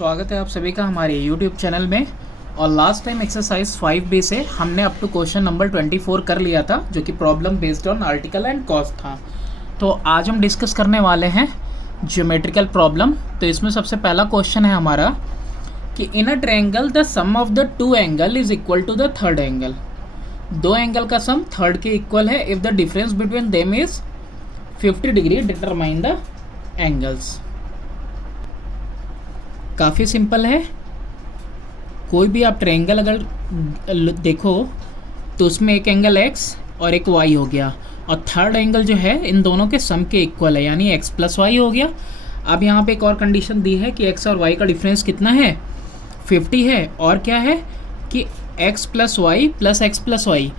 स्वागत है आप सभी का हमारे YouTube चैनल में। और लास्ट टाइम एक्सरसाइज 5B से हमने अप टू क्वेश्चन नंबर 24 कर लिया था, जो कि problem based on article and cost था। तो आज हम डिस्कस करने वाले हैं ज्योमेट्रिकल प्रॉब्लम। तो इसमें सबसे पहला क्वेश्चन है हमारा कि in a triangle the sum of the two angle is equal to the third angle. दो एंगल का सम थर्ड के इक्वल है if the difference between them is 50 degree, determine the angles. काफ़ी सिंपल है। कोई भी आप ट्रायंगल अगर देखो तो उसमें एक एंगल x और एक y हो गया, और थर्ड एंगल जो है इन दोनों के सम के इक्वल है, यानी x प्लस वाई हो गया। अब यहाँ पे एक और कंडीशन दी है कि x और y का डिफरेंस कितना है, 50 है, और क्या है कि x plus Y plus X plus Y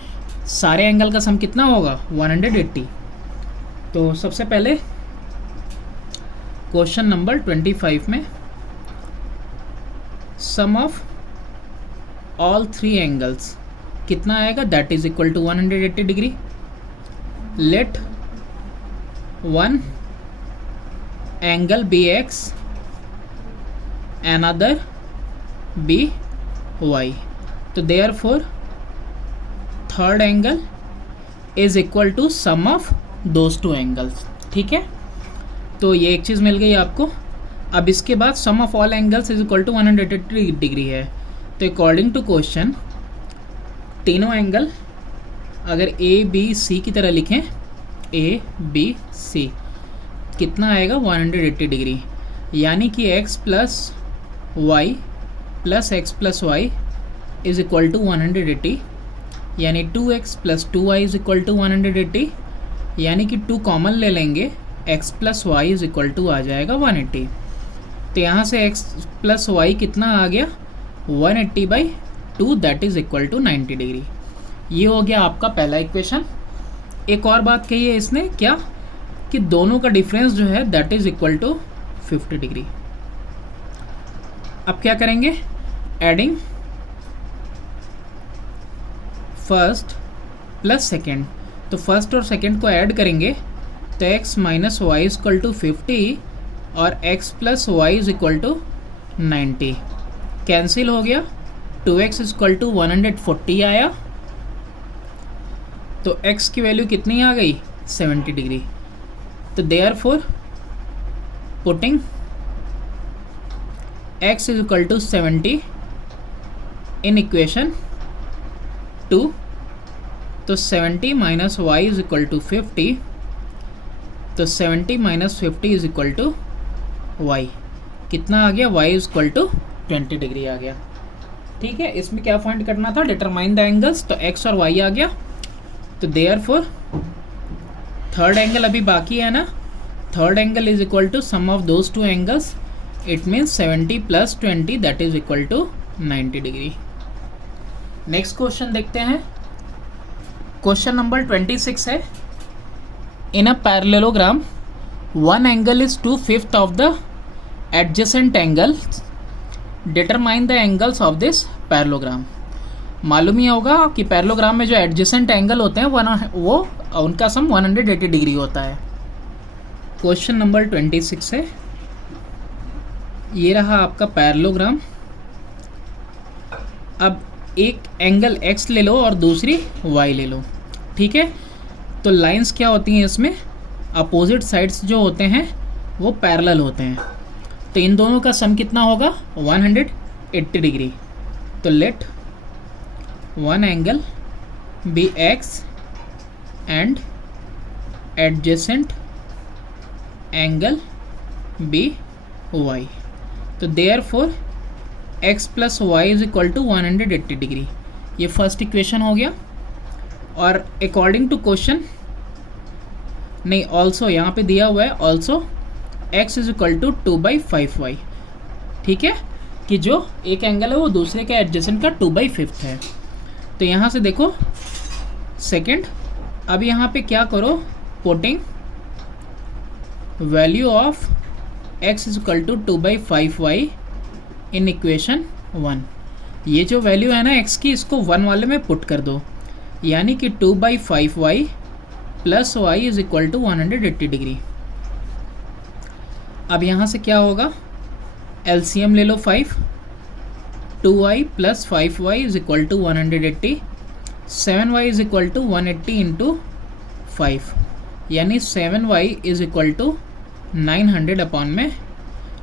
सारे एंगल का सम कितना होगा, 180। तो सबसे पहले क्वेश्चन नंबर 25 में sum of all three angles कितना आएगा, that is equal to 180 degree. Let one angle be X another be Y. तो therefore third angle is equal to sum of those two angles. ठीक है, तो ये एक चीज़ मिल गई आपको। अब इसके बाद sum of all angles is equal to 180 degree है। तो अकॉर्डिंग टू क्वेश्चन तीनों एंगल अगर ए बी सी की तरह लिखें, ए बी सी कितना आएगा, 180 डिग्री, यानी कि x plus Y plus X plus Y is equal to 180, यानी 2x plus 2y is equal to 180, यानी कि 2 कॉमन ले लेंगे, x plus Y is equal to आ जाएगा 180। तो यहाँ से x प्लस वाई कितना आ गया, 180/2, that is equal to 90 degree. ये हो गया आपका पहला इक्वेशन। एक और बात कही है इसने, क्या कि दोनों का डिफरेंस जो है that is equal to 50 degree. अब क्या करेंगे, एडिंग फर्स्ट प्लस सेकेंड। तो फर्स्ट और सेकेंड को ऐड करेंगे तो x minus Y is equal to 50 और x plus Y is equal to 90 cancel हो गया। 2x इज इक्वल टू 140 आया, तो x की वैल्यू कितनी आ गई, 70 डिग्री। तो therefore putting x is equal to 70 in equation 2, तो 70 minus Y is equal to 50, तो 70 minus 50 is equal to Y. कितना आ गया, y is equal to 20 degree आ गया। ठीक है, इसमें क्या फाइंड करना था, डिटरमाइन द एंगल्स। तो x और y आ गया। तो देयरफॉर थर्ड एंगल अभी बाकी है ना, third angle is equal to sum of those two angles, it means 70 plus 20 that is equal to 90 degree. Next question देखते हैं। क्वेश्चन नंबर 26 है, in a parallelogram one angle is 2/5 of the adjacent angles, determine the angles of this parallelogram। मालूम ही होगा कि parallelogram में जो adjacent angle होते हैं वो उनका सम 180 डिग्री होता है। क्वेश्चन नंबर 26 है, ये रहा आपका पैरेललोग्राम। अब एक एंगल x ले लो और दूसरी y ले लो। ठीक है, तो लाइंस क्या होती हैं इसमें, अपोजिट साइड्स जो होते हैं वो पैरेलल होते हैं। तो इन दोनों का सम कितना होगा, 180 डिग्री। तो let one angle be x and adjacent angle be y। तो therefore x plus Y is equal to 180 degree. ये फर्स्ट इक्वेशन हो गया। और अकॉर्डिंग टू क्वेश्चन नहीं, ऑल्सो यहाँ पे दिया हुआ है also x is equal to 2/5y। ठीक है, कि जो एक एंगल है वो दूसरे के एडजेसेंट का 2/5 है। तो यहाँ से देखो सेकंड, अब यहाँ पे क्या करो, putting value of x is equal to 2/5y in equation 1। ये जो वैल्यू है ना x की, इसको 1 वाले में पुट कर दो, यानी कि 2/5y plus Y is equal to 180 degree. अब यहाँ से क्या होगा, एलसीएम ले लो 5, 2y plus 5y is equal to 180, 7y is equal to 180 into 5, यानी 7y is equal to 900 upon में,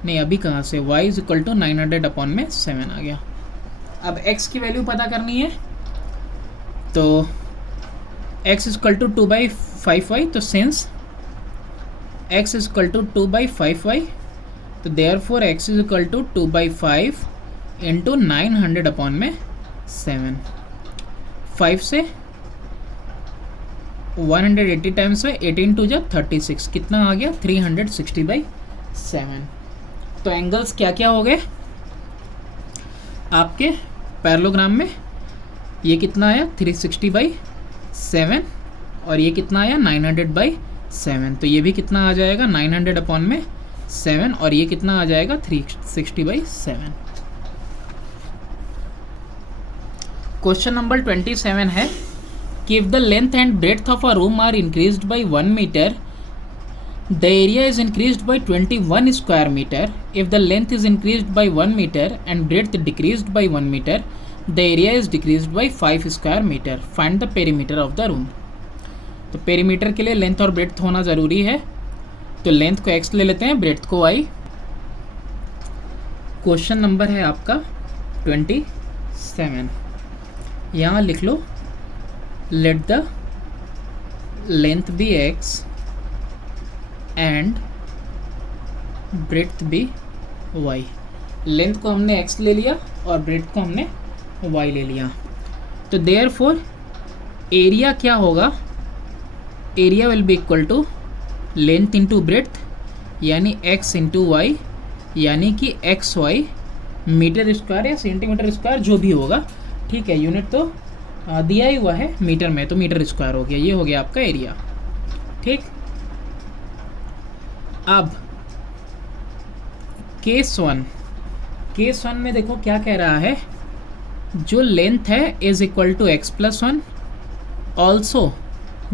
नहीं अभी कहाँ से, y is equal to 900 upon में 7 आ गया। अब x की वैल्यू पता करनी है, तो x is equal to 2/5y, तो since x is equal to 2/5y, तो therefore x is equal to 2/5 into 900 upon में 7। 5 से 180 टाइम्स में 18 टू जा 36, कितना आ गया 360/7। तो एंगल्स क्या क्या हो गए आपके पैरेललोग्राम में, ये कितना आया 360/7 और ये कितना आया 900/7, तो ये भी कितना आ जाएगा 900 अपॉन में 7 और ये कितना आ जाएगा 360/7। क्वेश्चन नंबर 27 है कि if the length and breadth of a room are increased by 1 metre, the area is increased by 21 square metre. If the length is increased by 1 metre and breadth decreased by 1 metre, the area is decreased by 5 square metre. Find the perimeter of the room. तो perimeter के लिए length और breadth होना ज़रूरी है, तो length को x ले लेते हैं, ब्रेड्थ को y। क्वेश्चन नंबर है आपका 27, यहाँ लिख लो let the length be x and breadth be y। Length को हमने x ले लिया और ब्रेड्थ को हमने y ले लिया, तो देयरफॉर एरिया क्या होगा, area will be equal to length into breadth, यानी x इंटू वाई, यानी कि एक्स वाई मीटर स्क्वायर या सेंटीमीटर स्क्वायर जो भी होगा, ठीक है, यूनिट तो दिया ही हुआ है मीटर में, तो मीटर स्क्वायर हो गया, ये हो गया आपका एरिया। ठीक, अब केस वन में देखो क्या कह रहा है, जो लेंथ है is equal to x plus 1, also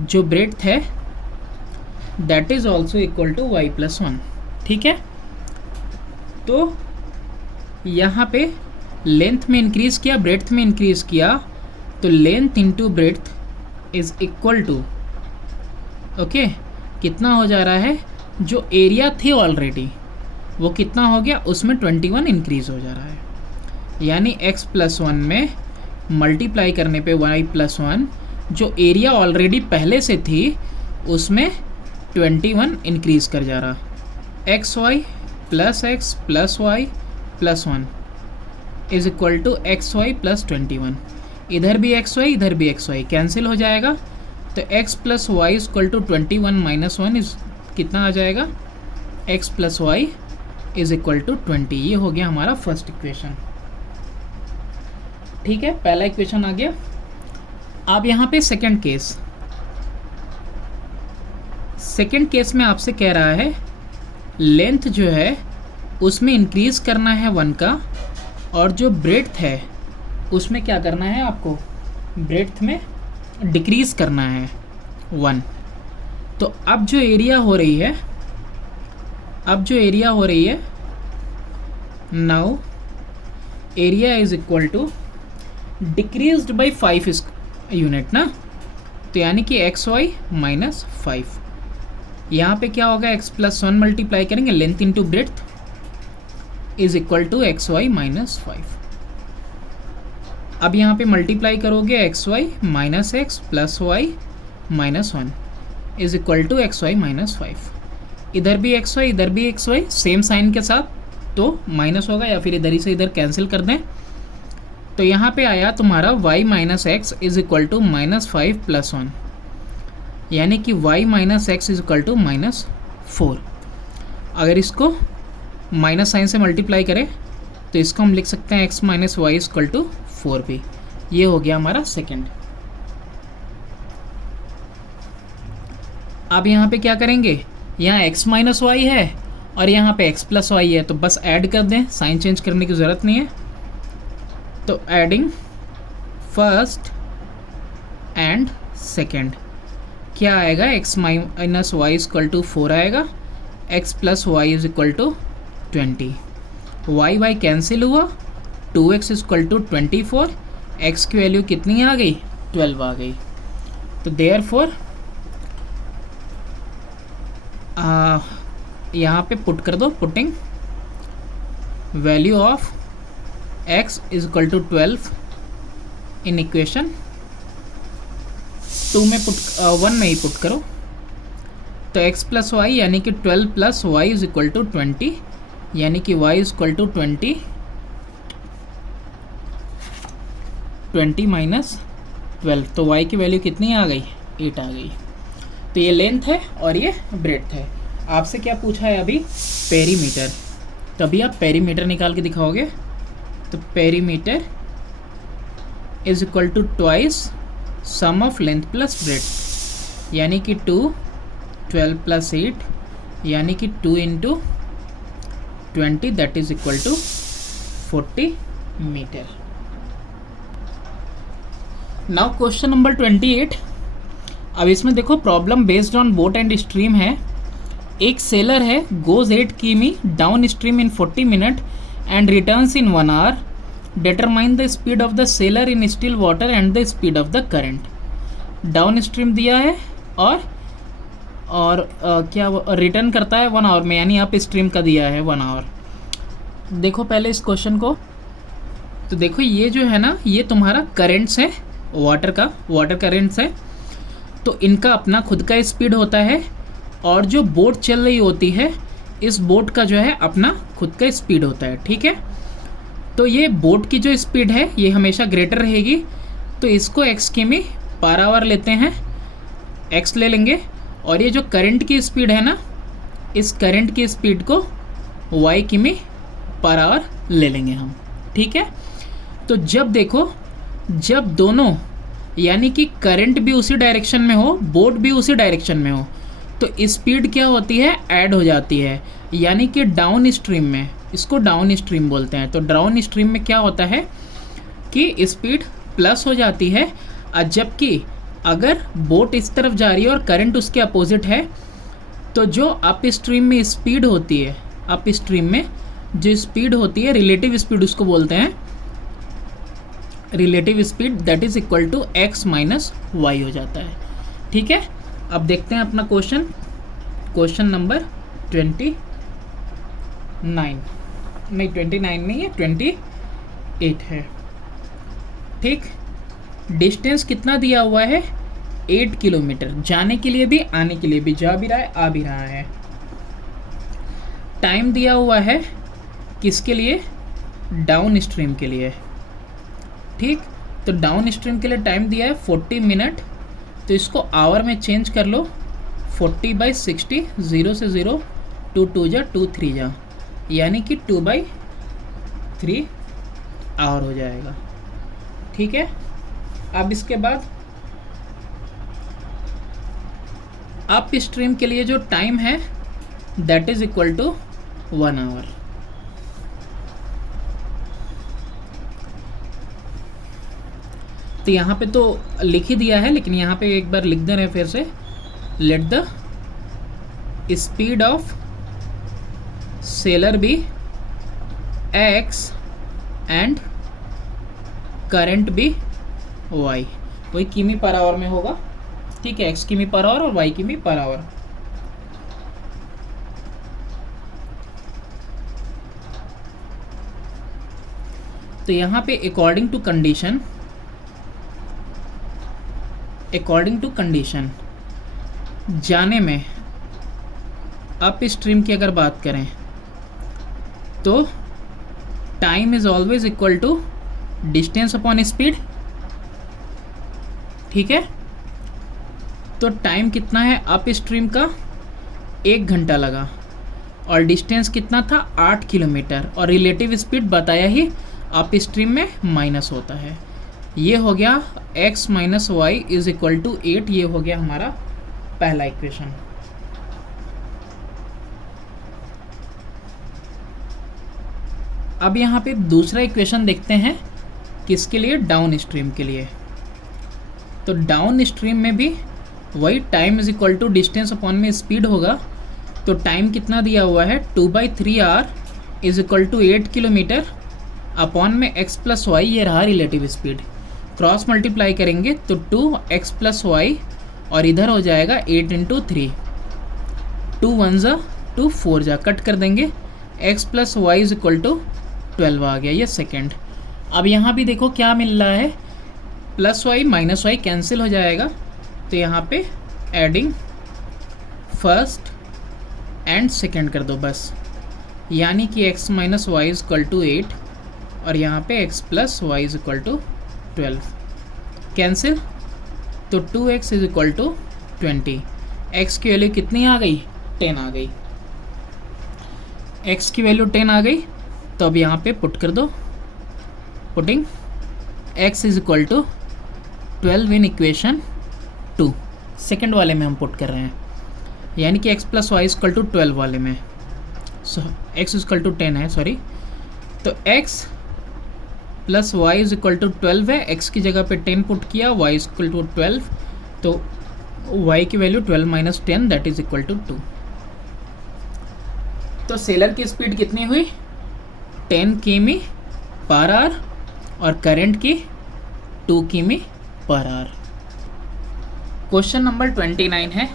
जो ब्रेड्थ है that is also equal to y plus 1। ठीक है, तो यहाँ पे लेंथ में इंक्रीज किया, ब्रेड्थ में इंक्रीज किया, तो length into breadth is equal to, okay, कितना हो जा रहा है, जो एरिया थे ऑलरेडी वो कितना हो गया, उसमें 21 इंक्रीज हो जा रहा है, यानी x प्लस 1 में मल्टीप्लाई करने पे y प्लस 1, जो एरिया ऑलरेडी पहले से थी उसमें 21 इंक्रीज कर जा रहा, X Y plus X plus Y plus 1 is equal to x Y plus 21। इधर भी एक्स वाई इधर भी एक्स वाई कैंसिल हो जाएगा, तो x plus Y is equal to 21 minus 1 is कितना आ जाएगा, x plus Y is equal to 20। ये हो गया हमारा फर्स्ट इक्वेशन। ठीक है, पहला इक्वेशन आ गया। अब यहाँ पे सेकंड केस में आपसे कह रहा है लेंथ जो है उसमें इंक्रीज करना है 1 का, और जो ब्रेड्थ है उसमें क्या करना है आपको, ब्रेड्थ में डिक्रीज करना है 1। तो अब जो एरिया हो रही है, now area is equal to decreased by 5 unit ना, तो यानी कि एक्स वाई माइनस 5। यहाँ पे क्या होगा, x प्लस 1 मल्टीप्लाई करेंगे, length into breadth is equal to x y minus 5। अब यहाँ पे मल्टीप्लाई करोगे x y minus x plus y minus 1 is equal to x y minus 5। इधर भी एक्स वाई इधर भी एक्स वाई सेम साइन के साथ, तो माइनस होगा, या फिर इधर ही से इधर कैंसिल कर दें, तो यहाँ पे आया तुम्हारा y minus x is equal to minus 5 plus 1, यानी कि y minus x is equal to minus 4। अगर इसको माइनस साइन से मल्टीप्लाई करें तो इसको हम लिख सकते हैं x minus Y is equal to 4 भी। ये हो गया हमारा सेकंड। अब यहाँ पे क्या करेंगे, यहाँ x माइनस वाई है और यहाँ पे x प्लस वाई है, तो बस ऐड कर दें, साइन चेंज करने की ज़रूरत नहीं है। तो एडिंग फर्स्ट एंड सेकेंड क्या आएगा, x minus Y is equal to 4 आएगा, x plus Y is equal to 20। Y y cancel हुआ, 2x इक्वल टू 24, x की वैल्यू कितनी आ गई, 12 आ गई। तो देयरफॉर यहाँ पे पुट कर दो, putting value of x is equal to 12 in equation 2 में पुट 1 में ही पुट करो। तो x प्लस वाई यानी कि 12 plus Y is equal to 20, यानी कि y is equal to 20 minus 12, तो y की वैल्यू कितनी आ गई, 8 आ गई। तो ये लेंथ है और ये ब्रेड्थ है। आपसे क्या पूछा है अभी, पेरीमीटर। तो अभी आप पेरीमीटर निकाल के दिखाओगे। तो perimeter is equal to twice sum of length plus breadth, यानी कि 2, 12 प्लस 8 यानी कि 2 into 20 that is equal to 40 metre. Now question number 28। अब इसमें देखो problem based on boat and stream है। एक सेलर है गोज 8 किमी downstream in 40 minute and returns in 1 hour. Determine the speed of the sailor in still water and the speed of the current. Down stream दिया है और क्या return करता है 1 आवर में, यानी अप स्ट्रीम का दिया है 1 आवर। देखो पहले इस क्वेश्चन को, तो देखो ये जो है ना, ये तुम्हारा करेंट्स है, वाटर करेंट्स है। तो इनका अपना खुद का स्पीड होता है, और जो बोट चल रही होती है इस बोट का जो है अपना खुद का स्पीड होता है, ठीक है। तो ये बोट की जो स्पीड है ये हमेशा ग्रेटर रहेगी, तो इसको x किमी पर आवर लेते हैं, x ले लेंगे। और ये जो करंट की स्पीड है ना, इस करंट की स्पीड को y किमी पर आवर ले लेंगे हम, ठीक है। तो जब देखो, जब दोनों यानी कि करंट भी उसी डायरेक्शन में हो, बोट भी उसी डायरेक्शन में हो, तो स्पीड क्या होती है, ऐड हो जाती है। यानी कि डाउन स्ट्रीम में, इसको डाउन स्ट्रीम बोलते हैं। तो डाउन स्ट्रीम में क्या होता है कि स्पीड प्लस हो जाती है, और जबकि अगर बोट इस तरफ जा रही है और करंट उसके अपोजिट है, तो जो अप स्ट्रीम में स्पीड होती है, अप स्ट्रीम में जो स्पीड होती है, रिलेटिव स्पीड उसको बोलते हैं, relative speed that is equal to x minus y हो जाता है, ठीक है। अब देखते हैं अपना क्वेश्चन नंबर 29 नहीं 29 नहीं है, 28 है, ठीक। डिस्टेंस कितना दिया हुआ है, 8 किलोमीटर, जाने के लिए भी आने के लिए भी, जा भी रहा है आ भी रहा है। टाइम दिया हुआ है किसके लिए, डाउन स्ट्रीम के लिए, ठीक। तो डाउन स्ट्रीम के लिए टाइम दिया है 40 मिनट, तो इसको आवर में चेंज कर लो, 40/60, 0 से 0, 2 2 जा 2 3 जा, यानी कि 2/3 आवर हो जाएगा, ठीक है। अब इसके बाद अप स्ट्रीम के लिए जो टाइम है that is equal to 1 hour. तो यहाँ पे तो लिख ही दिया है, लेकिन यहाँ पे एक बार लिख दे रहे हैं फिर से, let the speed of sailor be x and current be y, वही किमी पर आवर में होगा, ठीक है। x किमी पर आवर और y किमी पर आवर। तो यहाँ पे अकॉर्डिंग टू कंडीशन जाने में अप स्ट्रीम की अगर बात करें तो time is always equal to distance upon speed, ठीक है। तो टाइम कितना है अप स्ट्रीम का, 1 घंटा लगा, और डिस्टेंस कितना था 8 किलोमीटर, और रिलेटिव स्पीड बताया ही अप स्ट्रीम में माइनस होता है। ये हो गया x minus Y is equal to 8, ये हो गया हमारा पहला इक्वेशन। अब यहाँ पे दूसरा इक्वेशन देखते हैं, किसके लिए, डाउन स्ट्रीम के लिए। तो डाउन स्ट्रीम में भी वही time is equal to distance upon में स्पीड होगा। तो टाइम कितना दिया हुआ है, 2/3 hour is equal to 8 kilometre upon में x प्लस वाई, ये रहा रिलेटिव स्पीड। क्रॉस मल्टीप्लाई करेंगे तो 2x प्लस वाई और इधर हो जाएगा 8 इंटू 3, 2 1 जा 2 4 जा, कट कर देंगे, x plus Y is equal to 12 आ गया, ये सेकेंड। अब यहाँ भी देखो क्या मिल रहा है, plus y minus y cancel हो जाएगा, तो यहाँ पे एडिंग फर्स्ट एंड सेकेंड कर दो बस, यानी कि x minus Y is equal to 8 और यहाँ पे x plus Y is equal to 12, cancel, तो 2x is equal to 20। x की वैल्यू कितनी आ गई, 10 आ गई, x की वैल्यू 10 आ गई। तो अब यहाँ पे पुट कर दो, putting x is equal to 12 in equation 2, second वाले में हम पुट कर रहे हैं, यानी कि x plus y equal to 12 वाले में, x इक्वल टू 10 है, सॉरी। तो x plus Y is equal to 12 है, x की जगह पे 10 पुट किया, y इज इक्वल टू 12, तो y की value 12 minus 10 that is equal to 2। तो सेलर की स्पीड कितनी हुई, 10 किमी पर आवर और करंट की 2 किमी पर आवर। क्वेश्चन नंबर 29 है,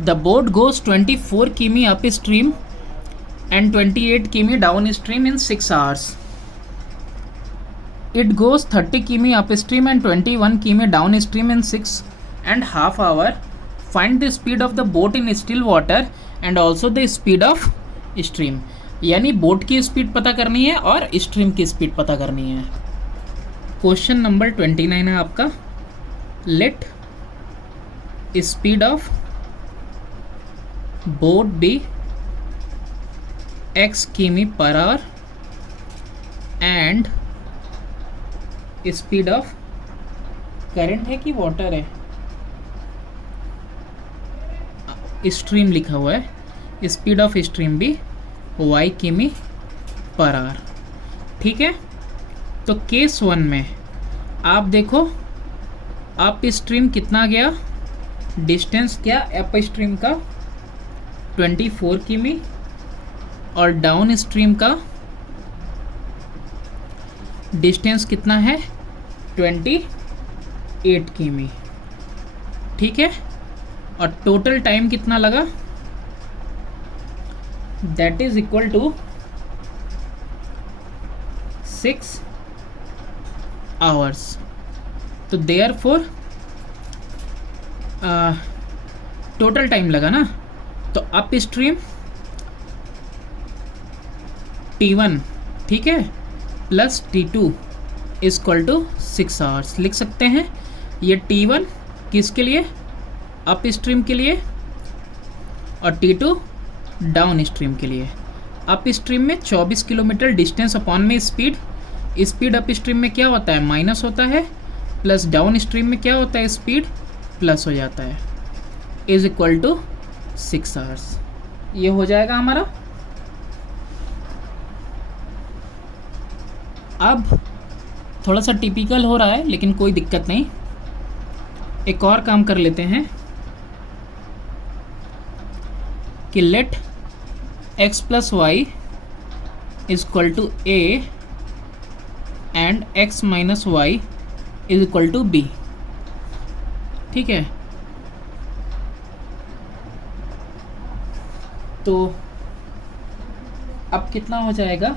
द बोट गोज 24 किमी अप स्ट्रीम and 28 किमी down stream in 6 hours. It goes 30 किमी upstream and 21 किमी downstream in 6.5 hours. Find the speed of the boat in still water and also the speed of stream. यानी boat की speed पता करनी है और stream की स्पीड पता करनी है। क्वेश्चन नंबर 29 है आपका, let speed of boat be x किमी per hour and speed of current है कि वाटर है, स्ट्रीम लिखा हुआ है, स्पीड ऑफ स्ट्रीम भी y किमी पर आवर, ठीक है। तो केस 1 में आप देखो अप स्ट्रीम कितना गया, डिस्टेंस क्या अप स्ट्रीम का 24 किमी और डाउन स्ट्रीम का डिस्टेंस कितना है 28 किमी, ठीक है। और टोटल टाइम कितना लगा, that is equal to 6 hours. तो देयरफॉर टोटल टाइम लगा ना, तो अप स्ट्रीम T1, ठीक है, plus T2 equal to 6 hours लिख सकते हैं। ये T1 किसके लिए, अप स्ट्रीम के लिए, और T2 डाउन स्ट्रीम के लिए। अप स्ट्रीम में 24 किलोमीटर डिस्टेंस अपॉन में स्पीड, स्पीड अप स्ट्रीम में क्या होता है माइनस होता है, प्लस डाउन स्ट्रीम में क्या होता है स्पीड प्लस हो जाता है, इज इक्वल टू 6 आवर्स। ये हो जाएगा हमारा। अब थोड़ा सा टिपिकल हो रहा है लेकिन कोई दिक्कत नहीं, एक और काम कर लेते हैं कि let x plus Y is equal to a and x minus Y is equal to b, ठीक है। तो अब कितना हो जाएगा,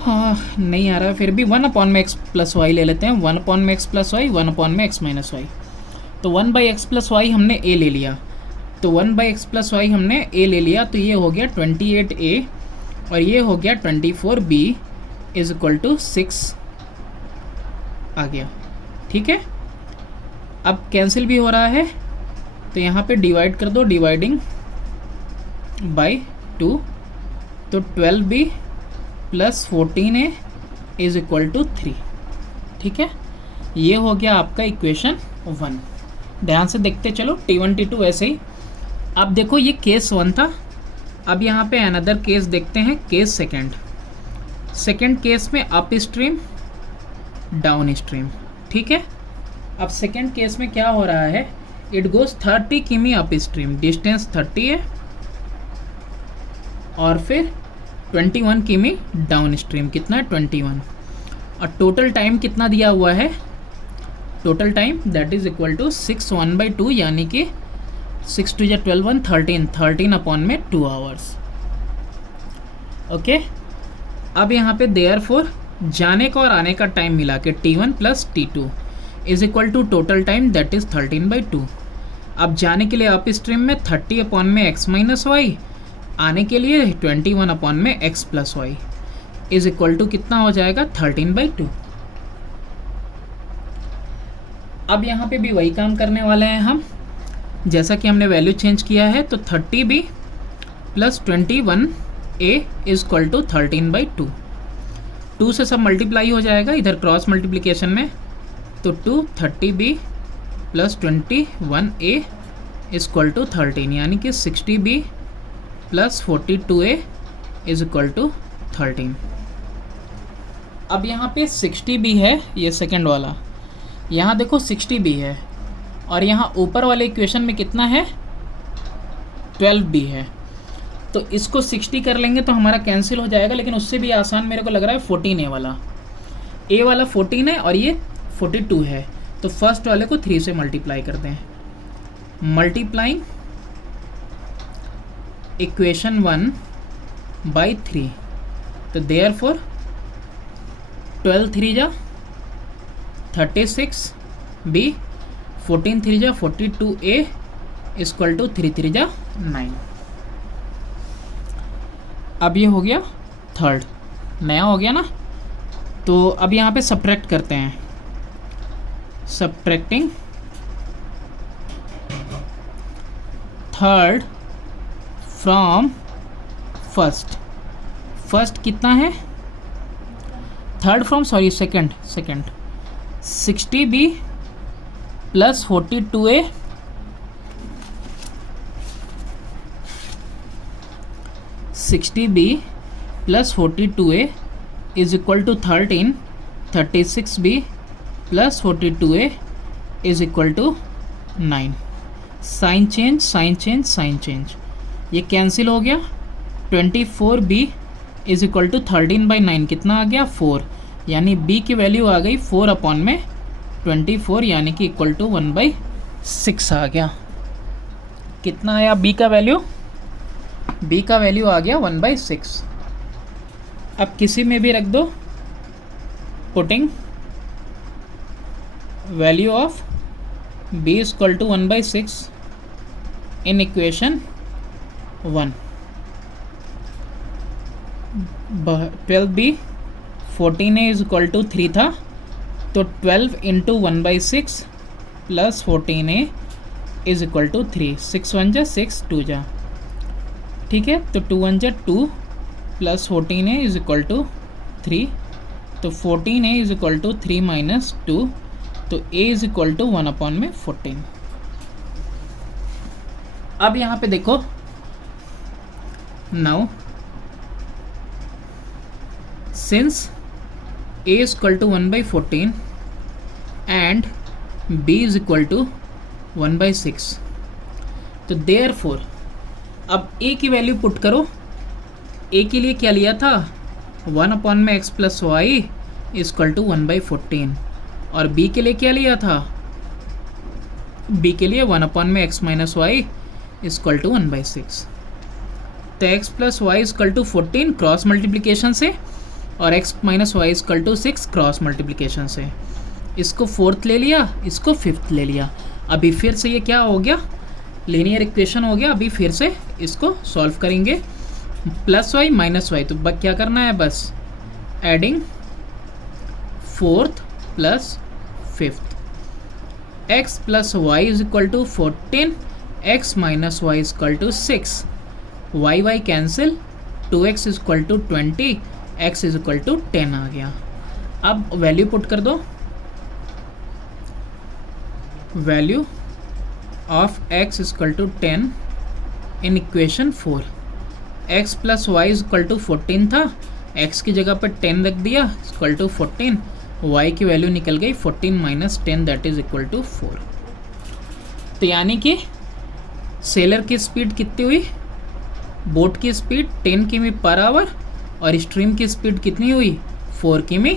हाँ नहीं आ रहा है फिर भी, 1 अपॉन में x प्लस वाई ले लेते हैं, 1 अपॉन में x प्लस वाई, 1 अपॉन में x माइनस वाई। तो 1 बाई एक्स प्लस वाई हमने a ले लिया, तो 1 बाई एक्स प्लस वाई हमने a ले लिया, तो ये हो गया 28a और ये हो गया 24b इज इक्वल टू 6 आ गया, ठीक है। अब कैंसिल भी हो रहा है, तो यहाँ पे डिवाइड कर दो, डिवाइडिंग बाई 2, तो 12b plus 14a is equal to 3, ठीक है। ये हो गया आपका इक्वेशन 1। ध्यान से देखते चलो, T1 T2 ऐसे ही। अब देखो ये केस 1 था, अब यहाँ पे अनदर केस देखते हैं, केस सेकेंड केस में अप स्ट्रीम डाउन स्ट्रीम, ठीक है। अब सेकेंड केस में क्या हो रहा है, इट गोज 30 किमी अप स्ट्रीम, डिस्टेंस 30 है और फिर 21 किमी डाउन स्ट्रीम, कितना है 21, और टोटल टाइम कितना दिया हुआ है, total time that is equal to 6 1/2, यानी कि 6 2 या 12 1 13 अपॉन में 2 आवर्स। ओके, अब यहाँ पे देयरफॉर जाने का और आने का टाइम मिला के T1 plus T2 is equal to total time that is 13/2। अब जाने के लिए अप स्ट्रीम में 30 अपॉन में x माइनस वाई, आने के लिए 21 अपॉन में x plus Y is equal to कितना हो जाएगा 13/2। अब यहाँ पे भी वही काम करने वाले हैं हम, जैसा कि हमने वैल्यू चेंज किया है, तो 30b plus 21a is equal to 13/2। 2 से सब मल्टीप्लाई हो जाएगा इधर क्रॉस मल्टीप्लिकेशन में, तो 2 30b plus 21a is equal to 13, यानी कि 60b plus 42a is equal to 13। अब यहाँ पे 60b है, ये सेकंड वाला, यहाँ देखो 60b है, और यहाँ ऊपर वाले इक्वेशन में कितना है 12b है, तो इसको 60 कर लेंगे तो हमारा कैंसिल हो जाएगा, लेकिन उससे भी आसान मेरे को लग रहा है 14a वाला, a वाला 14 है और ये 42 है, तो फर्स्ट वाले को 3 से मल्टीप्लाई करते हैं, मल्टीप्लाइंग इक्वेशन 1/3, तो देयरफॉर 12 3 जा 36b 14 3 जा 42a इक्वल टू 3 3 जा 9। अब ये हो गया थर्ड, नया हो गया ना, तो अब यहाँ पे सब्ट्रैक्ट करते हैं, subtracting third from first, first कितना है third from sorry second 60b plus 42a plus 42a is equal to 13, 36b plus 42a is equal to 9। Sign change sign change sign change, ये कैंसिल हो गया। 24b is equal to 13/9 कितना आ गया 4, यानी b की वैल्यू आ गई 4 upon में 24, यानी कि इक्वल टू 1/6 आ गया। कितना आया b का वैल्यू, b का वैल्यू आ गया 1/6। अब किसी में भी रख दो, putting value of b equal to 1/6 in equation 1। 12b 14a is equal to 3 था, तो 12 into 1/6 plus 14a is equal to 3, 6 1 जा 6 2 जा, ठीक है, तो 2 1 जा 2 plus 14a is equal to 3, तो 14a is equal to 3 minus 2, तो a is equal to 1 upon में 14। अब यहाँ पे देखो, now since a is equal to 1/14 and b is equal to 1/6, तो therefore अब a की वैल्यू पुट करो। a के लिए क्या लिया था 1 अपॉन में x plus y equal to 1/14, और b के लिए क्या लिया था, b के लिए 1 अपॉन में x minus y equal to 1/6। तो x plus y equal to 14 cross multiplication से, और x minus y equal to 6 cross multiplication से। इसको फोर्थ ले लिया, इसको फिफ्थ ले लिया। अभी फिर से ये क्या हो गया, लीनियर इक्वेशन हो गया। अभी फिर से इसको सॉल्व करेंगे, प्लस वाई माइनस वाई, तो क्या करना है, बस adding fourth plus fifth. x plus Y is equal to 14, x minus y equal to 6, y y cancel, 2x is equal to 20, x is equal to 10 आ गया। अब value put कर दो, value of x is equal to 10 in equation 4। x plus Y is equal to 14 था, x की जगह पर 10 रख दिया इक्वल टू 14, y की वैल्यू निकल गई 14 minus 10 that is equal to 4। तो यानी कि सेलर की स्पीड कितनी हुई, बोट की स्पीड 10 किमी पर आवर और स्ट्रीम की स्पीड कितनी हुई 4 किमी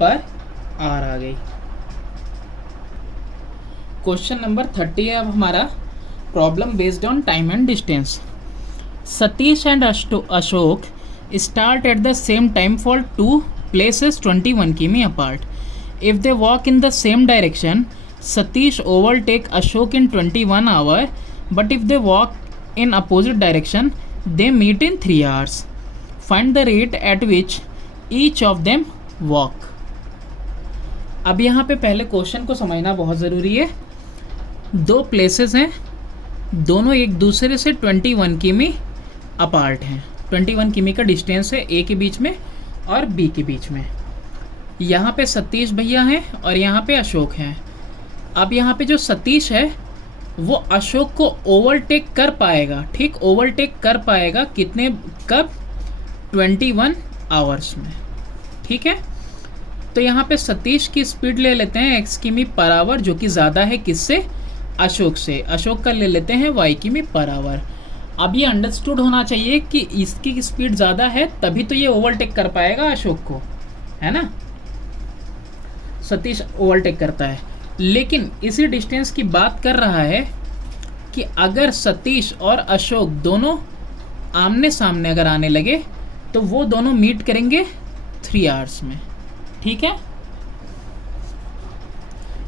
पर आवर आ गई। क्वेश्चन नंबर 30 है अब हमारा, problem based on time and distance. Satish and Ashok start at the same time for two places 21 km apart. If they walk in the same direction, Satish overtake Ashok in 21 hours, but if they walk in opposite direction, they meet in 3 hours. Find the rate at which each of them walk. अब यहाँ पे पहले question को समझना बहुत ज़रूरी है। दो प्लेसेस हैं, दोनों एक दूसरे से 21 किमी अपार्ट हैं। 21 किमी का डिस्टेंस है ए के बीच में और बी के बीच में। यहाँ पे सतीश भैया हैं और यहाँ पे अशोक हैं। अब यहाँ पे जो सतीश है वो अशोक को ओवरटेक कर पाएगा, ठीक, ओवरटेक कर पाएगा कितने, कब, 21 आवर्स में, ठीक है। तो यहाँ पे सतीश की स्पीड ले लेते हैं x किमी पर आवर, जो कि ज़्यादा है किससे, अशोक से। अशोक का ले लेते हैं y किमी पर आवर। अब ये अंडरस्टूड होना चाहिए कि इसकी स्पीड ज़्यादा है तभी तो ये ओवरटेक कर पाएगा अशोक को, है ना। सतीश ओवरटेक करता है, लेकिन इसी डिस्टेंस की बात कर रहा है कि अगर सतीश और अशोक दोनों आमने सामने अगर आने लगे तो वो दोनों मीट करेंगे 3 आवर्स में, ठीक है।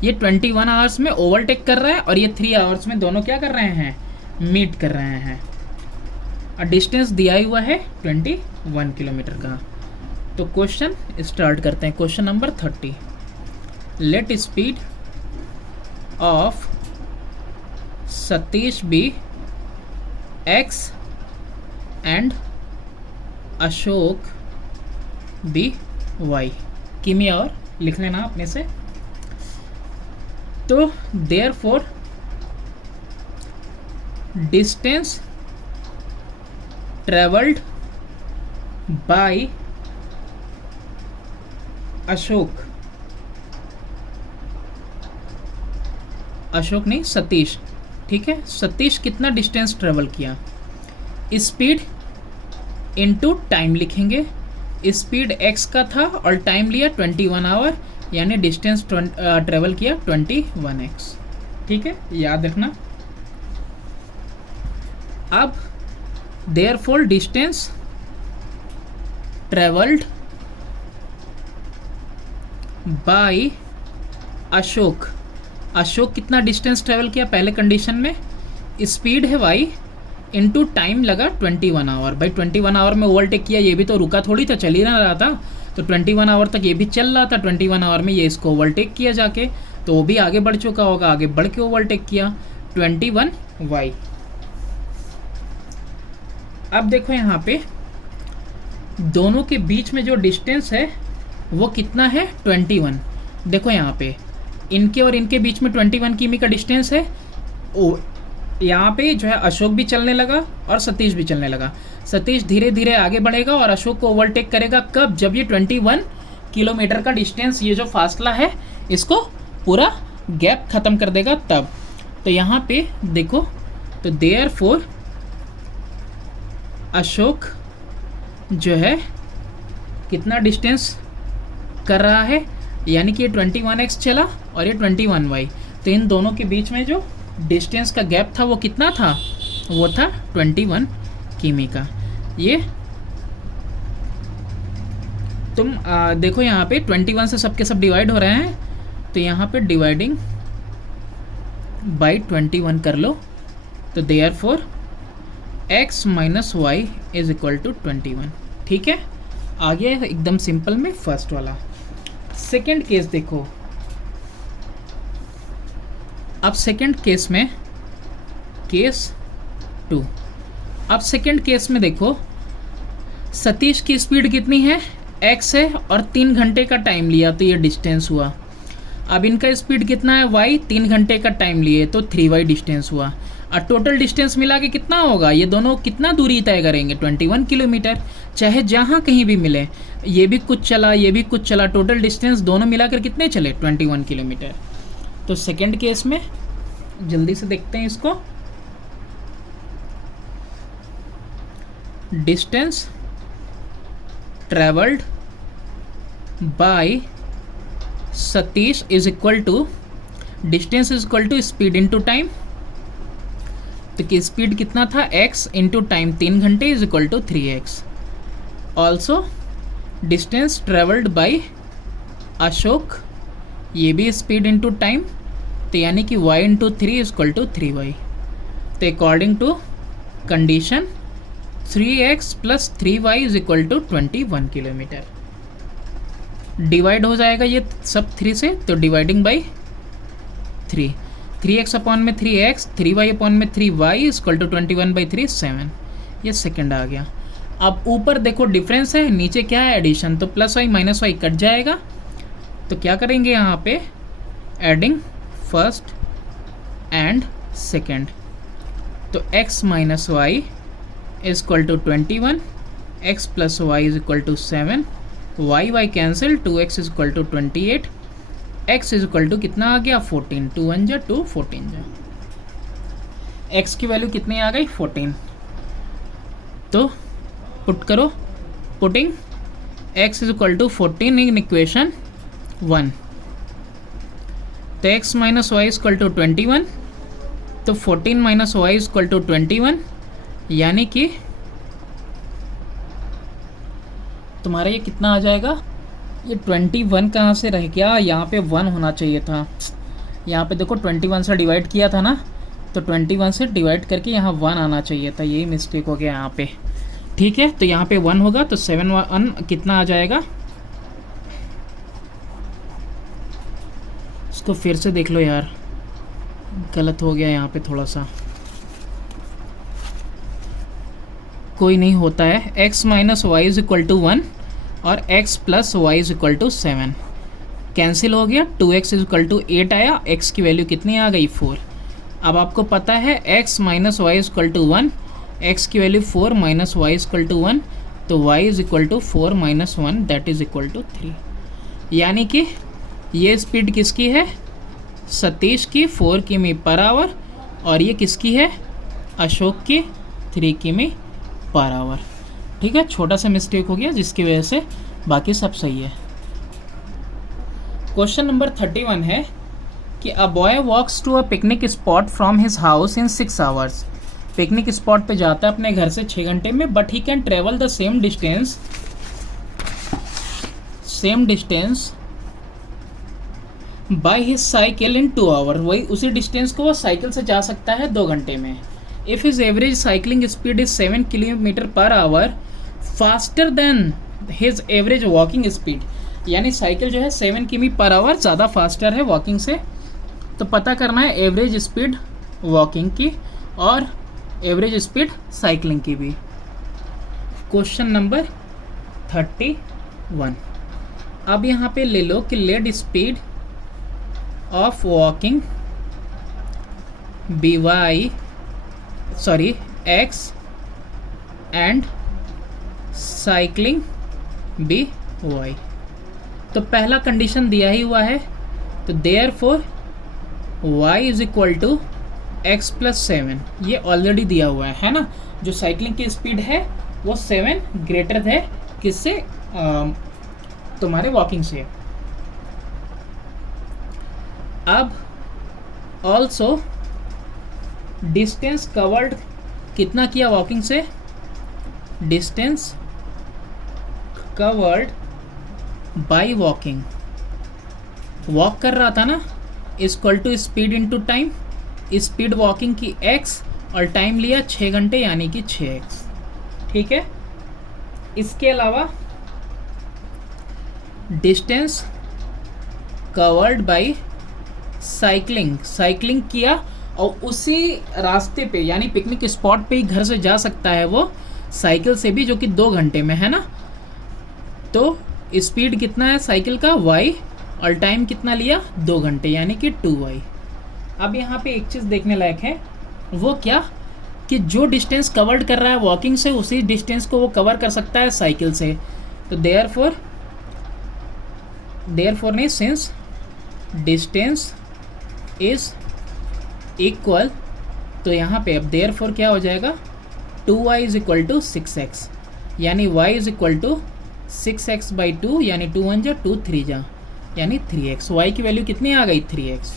ये 21 आवर्स में ओवरटेक कर रहा है और ये 3 आवर्स में दोनों क्या कर रहे हैं, मीट कर रहे हैं। और डिस्टेंस दिया ही हुआ है 21 किलोमीटर का। तो क्वेश्चन स्टार्ट करते हैं। Question number 30, let speed of Satish be x and Ashok be y, किमी और लिख लेना अपने से। तो therefore distance travelled by Ashok, Ashok नहीं सतीश, ठीक है। सतीश कितना डिस्टेंस ट्रेवल किया, स्पीड इनटू टाइम लिखेंगे। स्पीड x का था और टाइम लिया 21 आवर, यानी डिस्टेंस ट्रेवल किया 21x, ठीक है, याद रखना। अब therefore distance travelled by Ashok, Ashok कितना डिस्टेंस ट्रेवल किया पहले कंडीशन में, स्पीड है y इनटू टाइम लगा 21 आवर। भाई 21 आवर में ओवरटेक किया, ये भी तो रुका थोड़ी था, चल ही ना रहा था, तो 21 आवर तक ये भी चल रहा था। 21 आवर में ये इसको ओवरटेक किया जाके, तो वो भी आगे बढ़ चुका होगा, आगे बढ़ के ओवरटेक किया 21y। अब देखो यहाँ पे दोनों के बीच में जो डिस्टेंस है वो कितना है 21। देखो यहाँ पे इनके और इनके बीच में 21 किमी का डिस्टेंस है। यहाँ पे जो है अशोक भी चलने लगा और सतीश भी चलने लगा। सतीश धीरे धीरे आगे बढ़ेगा और अशोक को ओवरटेक करेगा कब, जब ये 21 किलोमीटर का डिस्टेंस, ये जो फासला है इसको पूरा गैप ख़त्म कर देगा तब। तो यहाँ पे देखो, तो देयरफॉर अशोक जो है कितना डिस्टेंस कर रहा है, यानी कि ये 21x चला और ये 21y, तो इन दोनों के बीच में जो डिस्टेंस का गैप था वो कितना था, वो था 21 किमी का। ये तुम देखो यहाँ पे 21 से सबके सब डिवाइड हो रहे हैं, तो यहाँ पे डिवाइडिंग बाई 21 कर लो। तो therefore x minus Y is equal to 21, ठीक है। आ गया एकदम सिंपल में फर्स्ट वाला। सेकेंड केस देखो, अब सेकेंड केस में केस 2। अब सेकेंड केस में देखो सतीश की स्पीड कितनी है, x है और 3 घंटे का टाइम लिया तो ये डिस्टेंस हुआ। अब इनका स्पीड कितना है y, 3 घंटे का टाइम लिए तो 3y डिस्टेंस हुआ। और टोटल डिस्टेंस मिला के कितना होगा, ये दोनों कितना दूरी तय करेंगे 21 किलोमीटर, चाहे जहाँ कहीं भी मिले। ये भी कुछ चला, ये भी कुछ चला, टोटल डिस्टेंस दोनों मिलाकर कितने चले 21 किलोमीटर। तो सेकेंड केस में जल्दी से देखते हैं इसको। Distance travelled by Satish is equal to, distance is equal to speed into time. तो कि स्पीड कितना था, x इंटू टाइम 3 घंटे is equal to 3x। Also distance travelled by Ashok, ये भी स्पीड इंटू टाइम, तो यानी कि y into 3 is equal to 3y। तो according to condition 3x plus 3y is equal to 21 kilometre. Divide हो जाएगा ये सब 3 से, तो डिवाइडिंग बाई 3x अपॉन में 3x, 3y अपॉन में 3y इज इक्वल टू 21/3 7। ये सेकंड आ गया। अब ऊपर देखो डिफरेंस है, नीचे क्या है एडिशन, तो plus y minus y cut जाएगा। तो क्या करेंगे यहाँ पे, एडिंग फर्स्ट एंड सेकंड। तो x minus Y is equal to 21, x plus Y is equal to 7, y cancel, 2x is equal to 28, x is equal to कितना आ गया 14, 2 1 जा 2 14 जा, x की वैल्यू कितनी आ गई 14। तो पुट करो, putting x is equal to 14 in equation 1। तो x minus Y is equal to 21, तो 14 minus Y is equal to 21, यानी कि तुम्हारा ये कितना आ जाएगा, ये 21 कहाँ से रह गया, यहाँ पे 1 होना चाहिए था। यहाँ पे देखो 21 से डिवाइड किया था ना, तो 21 से डिवाइड करके यहाँ 1 आना चाहिए था, यही मिस्टेक हो गया यहाँ पे। ठीक है, तो यहाँ पे 1 होगा, तो 7 1 कितना आ जाएगा, इसको फिर से देख लो यार, गलत हो गया यहाँ पे थोड़ा सा, कोई नहीं होता है। x minus Y is equal to 1 और x plus Y is equal to 7 cancel हो गया, 2x इज इक्वल टू 8 आया, x की वैल्यू कितनी आ गई 4। अब आपको पता है x minus Y is equal to 1, x की value 4 minus Y is equal to 1, तो y is equal to 4 minus 1 that is equal to 3। यानी कि ये स्पीड किसकी है, सतीश की 4 किमी पर आवर, और ये किसकी है, अशोक की 3 किमी पर आवर। ठीक है, छोटा सा मिस्टेक हो गया जिसकी वजह से बाकी सब सही है। क्वेश्चन नंबर 31 है कि a boy walks to a picnic spot from his house in 6 hours. Picnic spot पे जाता है अपने घर से 6 घंटे में, but he can travel the same distance by his cycle in 2 hour. वही उसी डिस्टेंस को वो साइकिल से जा सकता है 2 घंटे में। If his average cycling speed is 7 kilometre per hour faster than his average walking speed, यानी साइकिल जो है 7 किमी पर आवर ज़्यादा फास्टर है वॉकिंग से। तो पता करना है एवरेज स्पीड वॉकिंग की और एवरेज स्पीड साइकिलिंग की भी। क्वेश्चन नंबर 31, अब यहाँ पे ले लो कि let speed of walking x and cycling by। तो पहला कंडीशन दिया ही हुआ है, तो therefore y is equal to x plus 7, ये ऑलरेडी दिया हुआ है ना। जो साइकिलिंग की स्पीड है वो 7 ग्रेटर है किससे, तुम्हारे वॉकिंग से। अब ऑल्सो डिस्टेंस कवर्ड कितना किया वॉकिंग से, distance covered by walking, walk कर रहा था ना, equal to speed into time, speed walking की x और टाइम लिया 6 घंटे यानी कि 6x। ठीक है, इसके अलावा डिस्टेंस कवर्ड बाय साइकिलिंग किया और उसी रास्ते पे यानी पिकनिक स्पॉट पे ही घर से जा सकता है वो साइकिल से भी, जो कि 2 घंटे में है ना। तो स्पीड कितना है साइकिल का y और टाइम कितना लिया 2 घंटे यानी कि 2y। अब यहाँ पे एक चीज़ देखने लायक है, वो क्या कि जो डिस्टेंस कवर्ड कर रहा है वॉकिंग से उसी डिस्टेंस को वो कवर कर सकता है साइकिल से। तो देयरफॉर नहीं, सिंस डिस्टेंस इज इक्वल, तो यहाँ पे अब देयरफॉर क्या हो जाएगा, 2y is equal to 6x, यानी y is equal to 6x/2, यानी 2 1 जा 2 3 जा, यानी 3x। y की वैल्यू कितनी आ गई? 3x।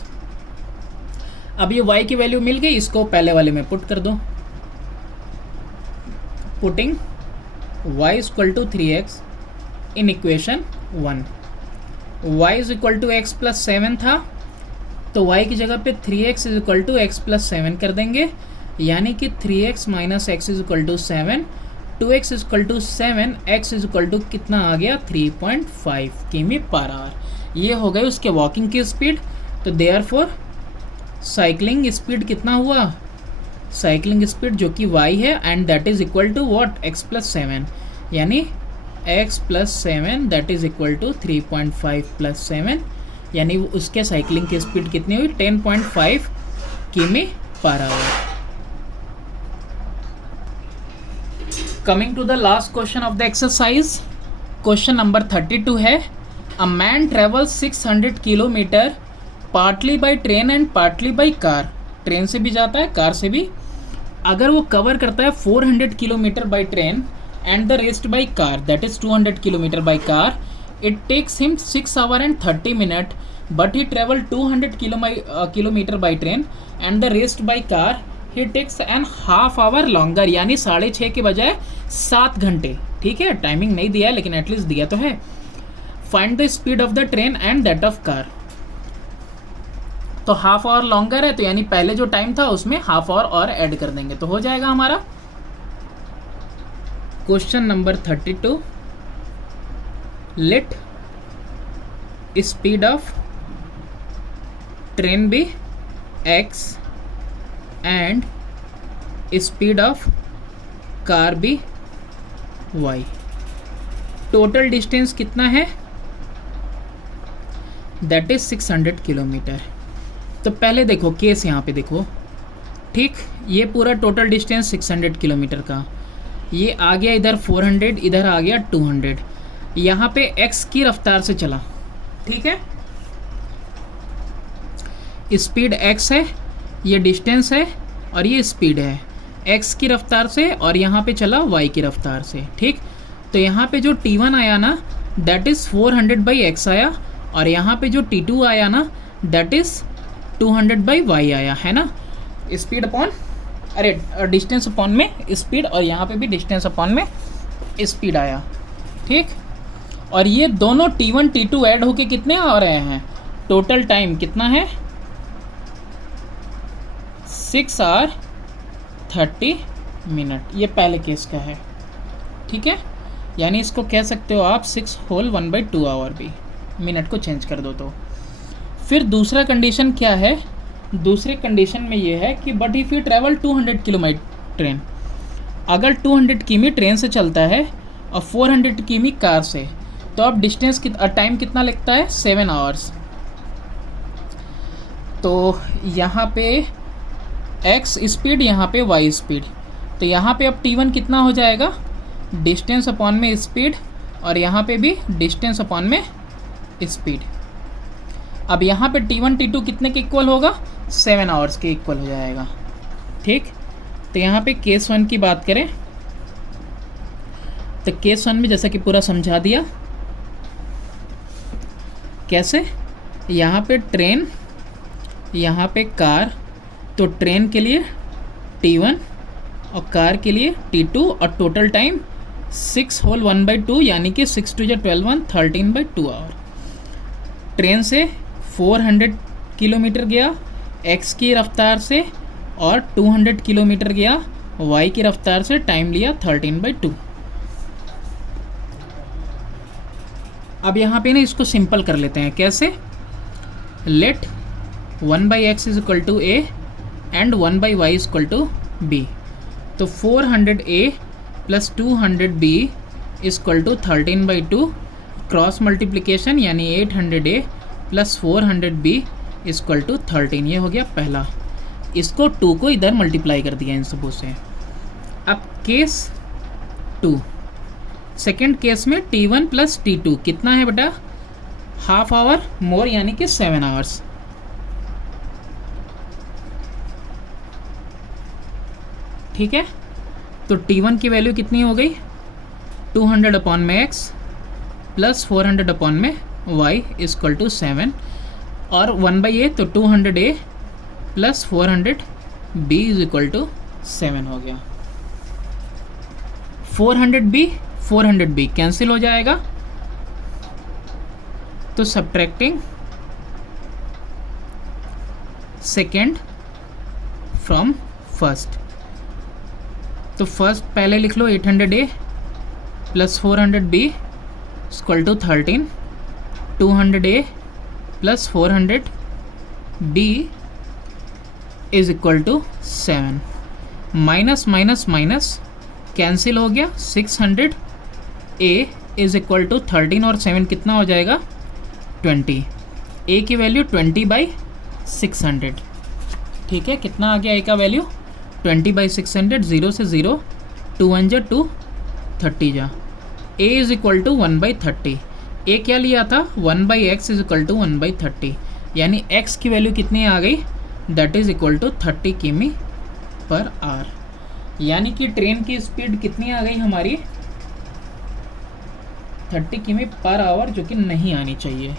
अब ये y की वैल्यू मिल गई, इसको पहले वाले में पुट कर दो। Putting y is equal to 3x in equation 1, y is equal to x plus 7 था, तो y की जगह पे 3x is equal to x plus 7 कर देंगे, यानी कि 3x minus x is equal to 7, 2x is equal to 7, x is equal to कितना आ गया? 3.5 किमी पर आवर। ये हो गई उसके वॉकिंग की स्पीड। तो देयरफॉर साइकिलिंग स्पीड कितना हुआ? साइकिलिंग स्पीड जो कि y है, and that is equal to what? x plus 7, यानी x plus 7 that is equal to 3.5 plus 7, यानी उसके साइकिलिंग की स्पीड कितनी हुई? 10.5 किमी per hour. Coming to the last question of the exercise, question number 32 है, a man travels 600 kilometre partly by train and partly by car. Train से भी जाता है, कार से भी। अगर वो कवर करता है 400 kilometre by train and the rest by car, that is 200 kilometre by car, it takes him 6 hours and 30 minutes, but he travel 200 kilometer by train and the rest by car he takes an half hour longer, यानी 6:30 के बजाय 7 घंटे। ठीक है, timing नहीं दिया है लेकिन एटलीस्ट दिया तो है। Find the speed of the train and that of car. तो हाफ आवर लॉन्गर है, तो यानी पहले जो टाइम था उसमें हाफ आवर और ऐड कर देंगे, तो हो जाएगा हमारा question number 32, let speed of train be x and speed of car be y। Total distance कितना है? That is 600 kilometre. तो पहले देखो केस, यहाँ पे देखो, ठीक, ये पूरा टोटल डिस्टेंस 600 किलोमीटर का, ये आ गया इधर 400, इधर आ गया 200, यहाँ पे x की रफ्तार से चला। ठीक है, स्पीड x है, ये डिस्टेंस है और ये स्पीड है, x की रफ्तार से, और यहाँ पे चला y की रफ्तार से। ठीक, तो यहाँ पे जो t1 आया ना दैट इज़ 400/x आया, और यहाँ पे जो t2 आया ना दैट इज़ 200/y आया, है ना। स्पीड अपॉन, अरे डिस्टेंस अपॉन में स्पीड, और यहाँ पे भी डिस्टेंस अपॉन में स्पीड आया। ठीक, और ये दोनों t1 t2 ऐड होके कितने आ रहे हैं? टोटल टाइम कितना है? 6 hours 30 minutes। ये पहले केस का है। ठीक है, यानी इसको कह सकते हो आप 6 होल 1/2 आवर भी, मिनट को चेंज कर दो तो। फिर दूसरा कंडीशन क्या है? दूसरे कंडीशन में ये है कि but if you travel 200 kilometre train, अगर 200 किमी ट्रेन से चलता है और 400 किमी कार से, तो अब डिस्टेंस टाइम कितना लगता है? 7 hours। तो यहाँ पे x स्पीड, यहाँ पे y स्पीड, तो यहाँ पे अब t1 कितना हो जाएगा? डिस्टेंस अपॉन में स्पीड, और यहाँ पे भी डिस्टेंस अपॉन में स्पीड। अब यहाँ पे t1 t2 कितने के इक्वल होगा? 7 hours के इक्वल हो जाएगा। ठीक, तो यहाँ पे केस 1 की बात करें तो केस 1 में जैसा कि पूरा समझा दिया, कैसे, यहाँ पे ट्रेन, यहाँ पे कार, तो ट्रेन के लिए t1 और कार के लिए t2, और टोटल टाइम 6 होल 1/2, यानी कि 6 2 जा 12 13/2 आवर। ट्रेन से 400 किलोमीटर गया x की रफ्तार से, और 200 किलोमीटर गया y की रफ्तार से, टाइम लिया 13/2। अब यहाँ पे ना इसको सिंपल कर लेते हैं, कैसे? Let 1/x is equal to a and 1/y is equal to b। तो 400a plus 200b is equal to 13/2, cross multiplication, यानी 800a plus 400b is equal to 13। ये हो गया पहला। इसको 2 को इधर मल्टीप्लाई कर दिया इन सबों से। अब केस 2, सेकेंड केस में t1 प्लस t2 कितना है बेटा? हाफ आवर मोर, यानी कि 7 hours। ठीक है, तो T1 की वैल्यू कितनी हो गई 200 अपॉन में x प्लस 400 अपॉन में y इक्वल टू 7 और 1/a तो 200a plus 400b is equal to 7 हो गया। 400b कैंसिल हो जाएगा, तो सब्ट्रैक्टिंग सेकेंड फ्रॉम फर्स्ट, तो फर्स्ट पहले लिख लो 800a plus 400b equal to 13, 200a plus 400b is equal to 7, minus minus minus cancel हो गया, 600a इज इक्वल टू 13 और 7 कितना हो जाएगा 20, a की वैल्यू 20/600, ठीक है। कितना आ गया a का वैल्यू 20/600, 0 से 0 2 1 जा 2 30 जा, a is equal to 1/30, a क्या लिया था 1/x इज इक्वल टू 1/30, यानी x की वैल्यू कितनी आ गई दैट इज इक्वल टू 30 किमी पर आवर, यानी कि ट्रेन की स्पीड कितनी आ गई हमारी 30 किमी पर आवर, जो कि नहीं आनी चाहिए।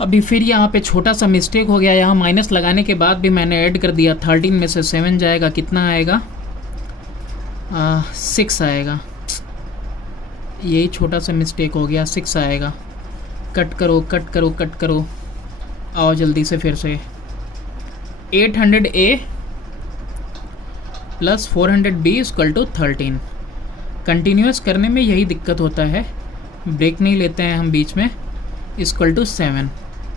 अभी फिर यहाँ पे छोटा सा मिस्टेक हो गया, यहाँ माइनस लगाने के बाद भी मैंने ऐड कर दिया, 13 में से 7 जाएगा, कितना आएगा 6 आएगा, यही छोटा सा मिस्टेक हो गया, 6 आएगा। कट करो कट करो कट करो, आओ जल्दी से फिर से 800a plus 400b equal to 13, continuous करने में यही दिक्कत होता है, ब्रेक नहीं लेते हैं हम बीच में, इक्वल टू 7,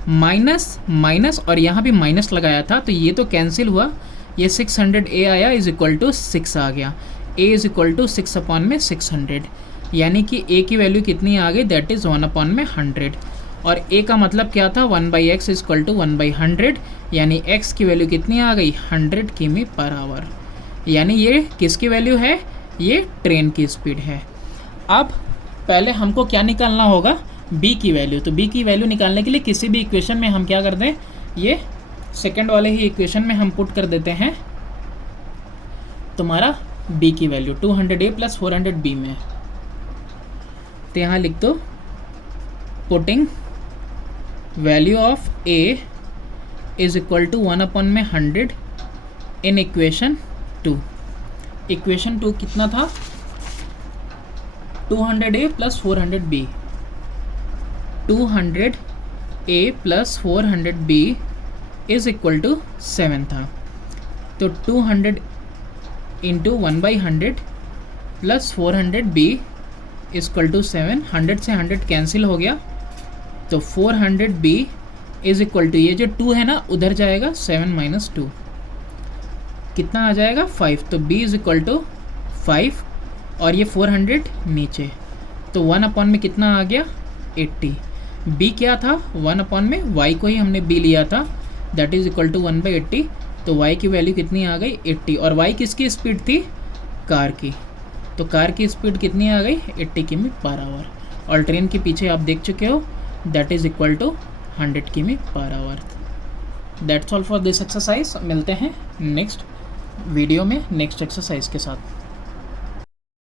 माइनस माइनस और यहाँ भी माइनस लगाया था तो ये तो कैंसिल हुआ, ये 600a आया इज इक्वल टू 6 आ गया, a is equal to 6 upon में 600, यानी कि a की वैल्यू कितनी आ गई दैट इज़ 1 अपॉन में 100, और a का मतलब क्या था 1/x इक्वल टू 1/100, यानी x की वैल्यू कितनी आ गई 100 किमी पर आवर, यानी ये किसकी वैल्यू है, ये ट्रेन की स्पीड है। अब पहले हमको क्या निकालना होगा b की वैल्यू, तो b की वैल्यू निकालने के लिए किसी भी इक्वेशन में हम क्या कर दें, ये सेकंड वाले ही इक्वेशन में हम पुट कर देते हैं तुम्हारा b की वैल्यू 200a प्लस 400b में, तो यहाँ लिख दो putting value of a is equal to 1 upon में 100 इन इक्वेशन 2, इक्वेशन 2 कितना था 200a plus 400b, 200a plus 400b is equal to 7 था, तो 200 into 1/100 plus 400b equal to 7, 100 से 100 कैंसिल हो गया, तो 400b इज इक्वल टू ये जो 2 है ना उधर जाएगा, 7 माइनस 2 कितना आ जाएगा 5, तो b इज इक्वल टू 5 और ये 400 नीचे, तो 1 अपॉन में कितना आ गया 80, b क्या था 1 अपॉन में y को ही हमने b लिया था दैट इज इक्वल टू 1/80, तो y की वैल्यू कितनी आ गई 80, और y किसकी स्पीड थी कार की, तो कार की स्पीड कितनी आ गई 80 किमी पर आवर, और ट्रेन के पीछे आप देख चुके हो दैट इज इक्वल टू 100 किमी per our. That's all for this exercise, मिलते हैं नेक्स्ट वीडियो में नेक्स्ट एक्सरसाइज के साथ।